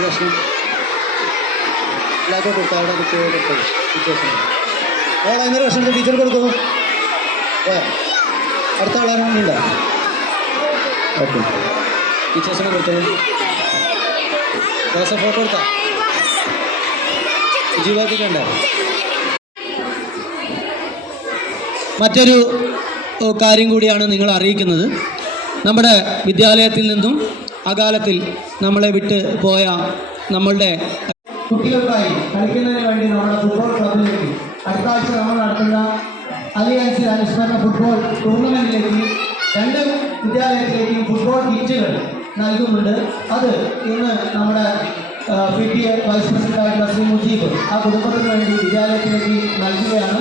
പ്രശ്നം എല്ലാവർക്കും കൊടുത്തു അവിടെ കുട്ടികൾ കൊടുത്തത് ടീച്ചേഴ്സിന് അതിനൊരു പ്രശ്നം ടീച്ചർ കൊടുക്കും അടുത്ത ആളാരുണ്ടോ ഓക്കെ ടീച്ചേഴ്സിനെ കൊടുത്തത് ഫോട്ടോ കൊടുത്താ ജീവാക്കിക്കണ്ട മറ്റൊരു കാര്യം കൂടിയാണ് നിങ്ങൾ അറിയിക്കുന്നത്. നമ്മുടെ വിദ്യാലയത്തിൽ നിന്നും അകാലത്തിൽ നമ്മളെ വിട്ട് പോയ നമ്മളുടെ കുട്ടികൾക്കായി കളിക്കുന്നതിന് വേണ്ടി നമ്മുടെ ഫുട്ബോൾ ക്ലബിലേക്ക് അടുത്ത ആഴ്ച നമ്മൾ നടത്തുന്ന അലിയൻസ് അനുസ്മരണ ഫുട്ബോൾ ടൂർണമെൻറ്റിലേക്ക് 2 വിദ്യാലയത്തിലേക്കും ഫുട്ബോൾ കിറ്റുകൾ നൽകുന്നുണ്ട്. അത് ഇന്ന് നമ്മുടെ PTA വൈസ് പ്രസിഡന്റായിട്ടുള്ള ശ്രീ മുജീബ് ആ കുടുംബത്തിന് വേണ്ടി വിദ്യാലയത്തിലേക്ക് നൽകുകയാണ്.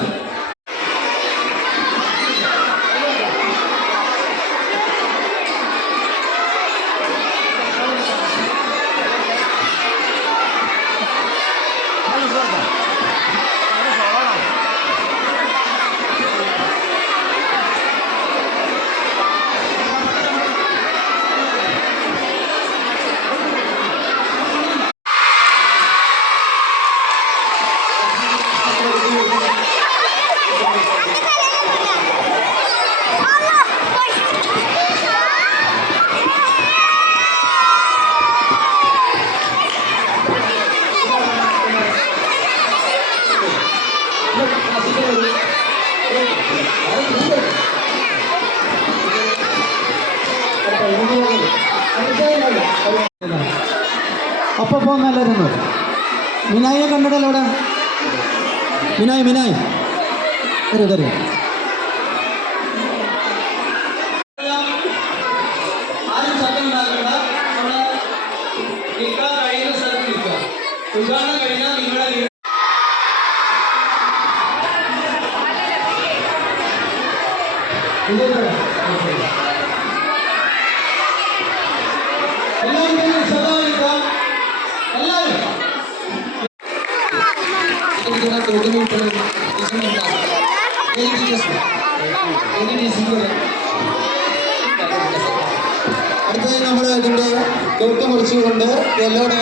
അപ്പൊ നല്ലായിരുന്നു. മിനായിയെ കണ്ടിട്ടല്ലോ അവിടെ. മിനായി തരൂ ഉദ്ഘാടനം കഴിഞ്ഞാൽ നിങ്ങളെ അടുത്തത് നമ്മൾ ഇതിൻ്റെ കേക്ക് മുറിച്ചുകൊണ്ട് എല്ലാവരും